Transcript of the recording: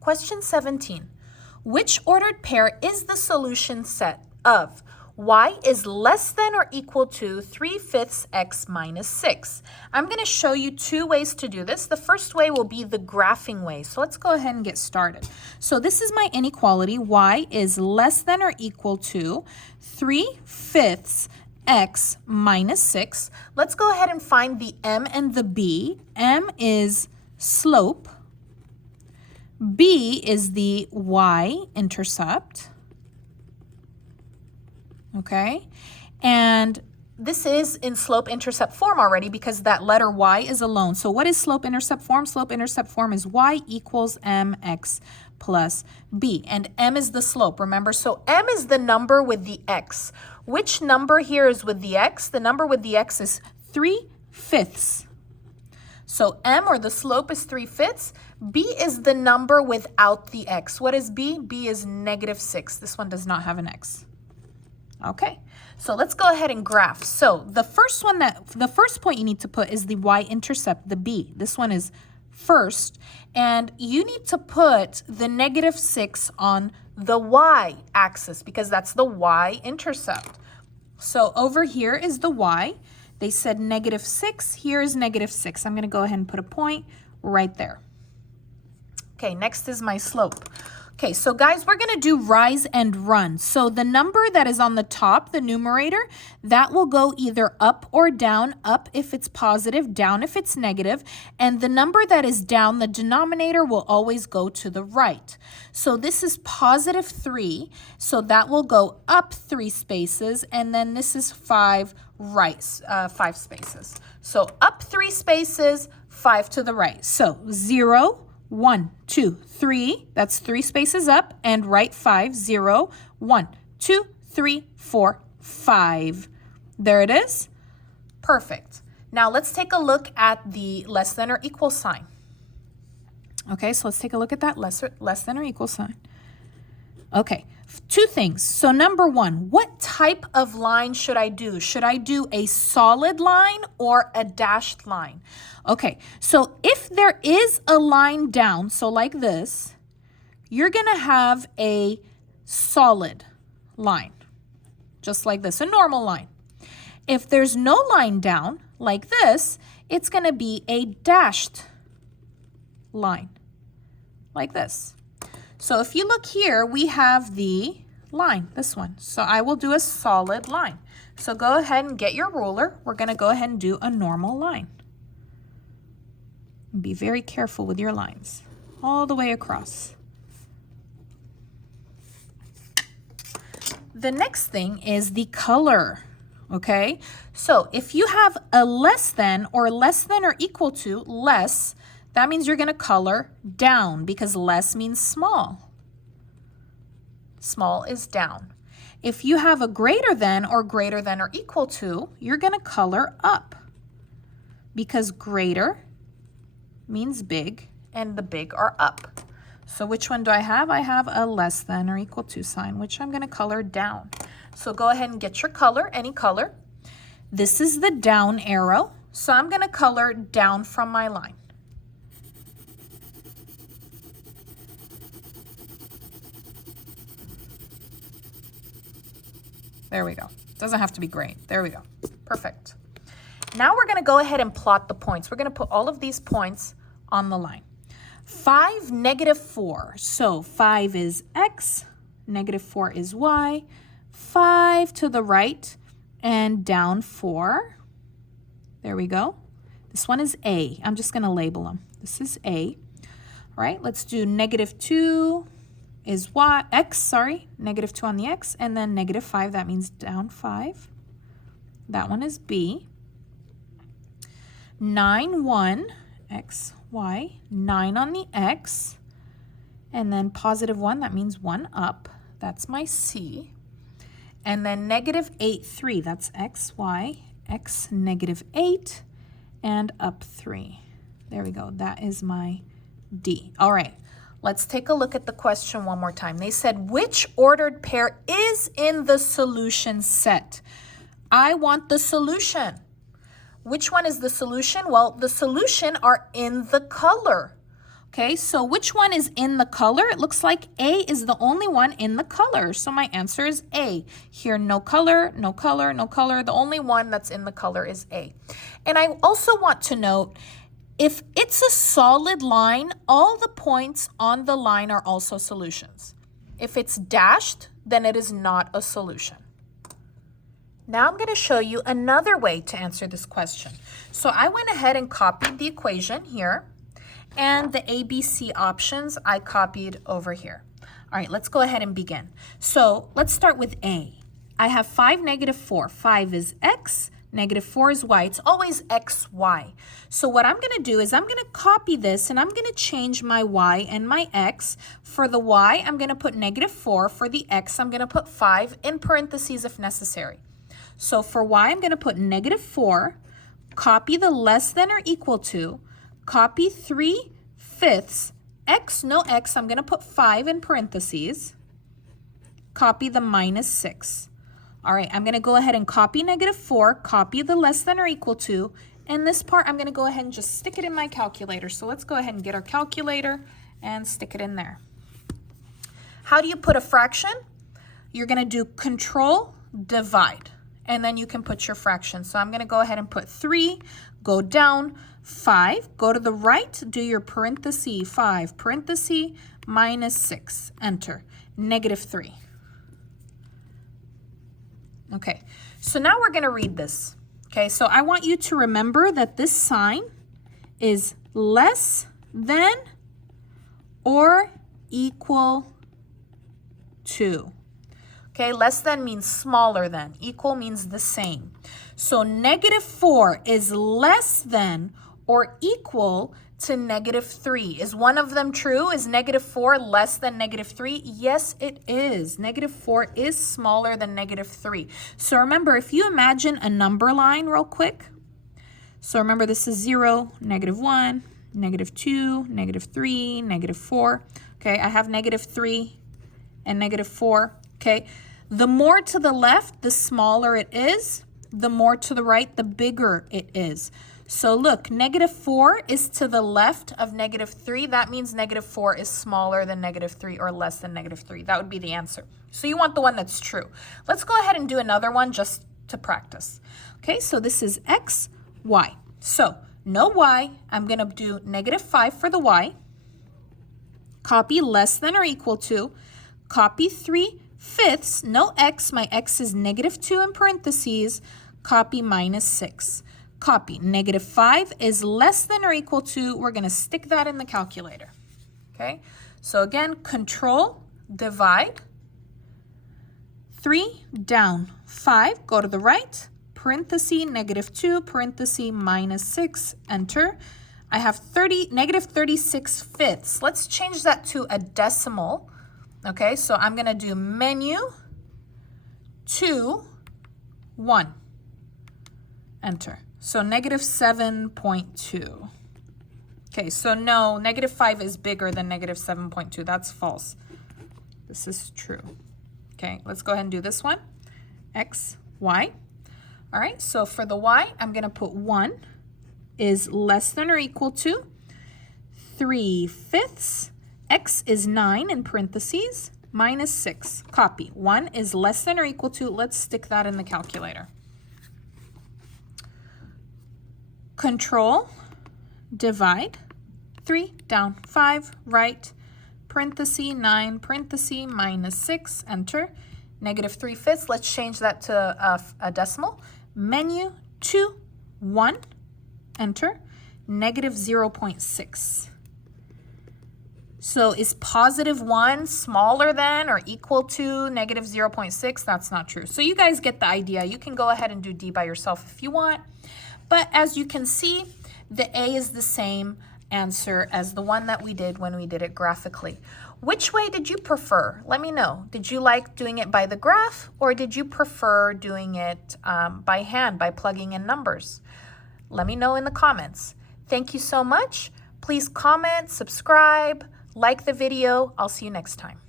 Question 17. Which ordered pair is the solution set of y is less than or equal to 3/5 x minus 6? I'm going to show you two ways to do this. The first way will be the graphing way. So let's go ahead and get started. So this is my inequality. Y is less than or equal to 3/5 x minus 6. Let's go ahead and find the m and the b. M is slope. B is the y-intercept. Okay, and this is in slope-intercept form already because that letter y is alone. So what is slope-intercept form? Slope-intercept form is y equals mx plus b, and m is the slope, remember? So m is the number with the x. Which number here is with the x? The number with the x is 3/5. So m, or the slope, is 3/5. B is the number without the x. What is b? B is -6. This one does not have an x. Okay, so let's go ahead and graph. So the first point you need to put is the y-intercept, the b. This one is first, and you need to put the -6 on the y-axis because that's the y-intercept. So over here is the y. They said -6. Here is -6. I'm going to go ahead and put a point right there. Okay, next is my slope. Okay, so guys, we're going to do rise and run. So the number that is on the top, the numerator, that will go either up or down, up if it's positive, down if it's negative. And the number that is down, the denominator, will always go to the right. So this is +3, so that will go up 3 spaces, and then this is 5 spaces. So up 3 spaces, 5 to the right. So 0, 1, 2, 3, that's 3 spaces up, and right 5, 0, 1, 2, 3, 4, 5. There it is. Perfect. Now let's take a look at the less than or equal sign. Okay, so let's take a look at that less than or equal sign. Okay, two things. So number one, what type of line should I do? Should I do a solid line or a dashed line? Okay, so if there is a line down, so like this, you're going to have a solid line, just like this, a normal line. If there's no line down, like this, it's going to be a dashed line, like this. So if you look here, we have the line, this one. So I will do a solid line. So go ahead and get your ruler. We're going to go ahead and do a normal line. Be very careful with your lines all the way across. The next thing is the color, okay? So if you have a less than or equal to less, that means you're going to color down because less means small. Small is down. If you have a greater than or equal to, you're going to color up because greater means big and the big are up. So which one do I have? I have a less than or equal to sign, which I'm going to color down. So go ahead and get your color, any color. This is the down arrow. So I'm going to color down from my line. There we go. Doesn't have to be gray. There we go. Perfect. Now we're going to go ahead and plot the points. We're going to put all of these points on the line. 5, -4. So 5 is x, -4 is y, 5 to the right, and down 4. There we go. This one is A. I'm just going to label them. This is A. All right, let's do -2 is y, x, sorry, -2 on the x, and then -5, that means down 5. That one is B. 9, 1, x, y, 9 on the x, and then +1, that means 1 up. That's my C. And then -8, 3, that's x, y, x, -8, and up 3. There we go. That is my D. All right. Let's take a look at the question one more time. They said, which ordered pair is in the solution set? I want the solution. Which one is the solution? Well, the solution are in the color. Okay, so which one is in the color? It looks like A is the only one in the color. So my answer is A. Here, no color, no color, no color. The only one that's in the color is A. And I also want to note, if it's a solid line, all the points on the line are also solutions. If it's dashed, then it is not a solution. Now I'm going to show you another way to answer this question. So I went ahead and copied the equation here, and the ABC options I copied over here. All right, let's go ahead and begin. So let's start with A. I have 5, negative 4. 5 is X, negative 4 is Y. It's always X, Y. So what I'm going to do is I'm going to copy this, and I'm going to change my Y and my X. For the Y, I'm going to put negative 4. For the X, I'm going to put 5 in parentheses if necessary. So for Y, I'm going to put negative 4, copy the less than or equal to, copy 3/5, X, no X, I'm going to put 5 in parentheses, copy the minus 6. All right, I'm going to go ahead and copy negative 4, copy the less than or equal to, and this part I'm going to go ahead and just stick it in my calculator. So let's go ahead and get our calculator and stick it in there. How do you put a fraction? You're going to do control, divide, and then you can put your fraction. So I'm going to go ahead and put 3, go down, 5, go to the right, do your parenthesis, 5, parenthesis, minus 6, enter, negative 3. Okay, so now we're going to read this. Okay, so I want you to remember that this sign is less than or equal to. Okay, less than means smaller than. Equal means the same. So negative 4 is less than or equal to negative 3. Is one of them true? Is negative 4 less than negative 3? Yes, it is. Negative 4 is smaller than negative 3. So remember, if you imagine a number line real quick. So remember, this is 0, negative 1, negative 2, negative 3, negative 4. Okay, I have negative 3 and negative 4. Okay, the more to the left, the smaller it is. The more to the right, the bigger it is. So look, negative 4 is to the left of negative 3. That means negative 4 is smaller than negative 3 or less than negative 3. That would be the answer. So you want the one that's true. Let's go ahead and do another one just to practice. Okay, so this is X, Y. So no Y, I'm going to do negative 5 for the Y. Copy less than or equal to. Copy 3/5, no X, my X is negative 2 in parentheses. Copy minus 6. Copy negative 5 is less than or equal to, we're going to stick that in the calculator. Okay, so again, control, divide, 3, down, 5, go to the right, parenthesis, negative 2, parenthesis, minus 6, enter. I have negative 36/5. Let's change that to a decimal. Okay, so I'm going to do menu 2, 1, enter. So negative 7.2. Okay, so no, negative 5 is bigger than negative 7.2. That's false. This is true. Okay, let's go ahead and do this one. X, Y. All right, so for the Y, I'm going to put 1 is less than or equal to 3/5. X is 9 in parentheses, minus 6. Copy. 1 is less than or equal to, let's stick that in the calculator. Control, divide, 3, down, 5, right, parenthesis, 9, parenthesis, minus 6, enter. Negative 3/5, let's change that to a decimal. Menu 2, 1, enter. Negative 0.6. So is positive 1 smaller than or equal to negative 0.6? That's not true. So you guys get the idea. You can go ahead and do D by yourself if you want. But as you can see, the A is the same answer as the one that we did when we did it graphically. Which way did you prefer? Let me know. Did you like doing it by the graph, or did you prefer doing it by hand, by plugging in numbers? Let me know in the comments. Thank you so much. Please comment, subscribe, like the video. I'll see you next time.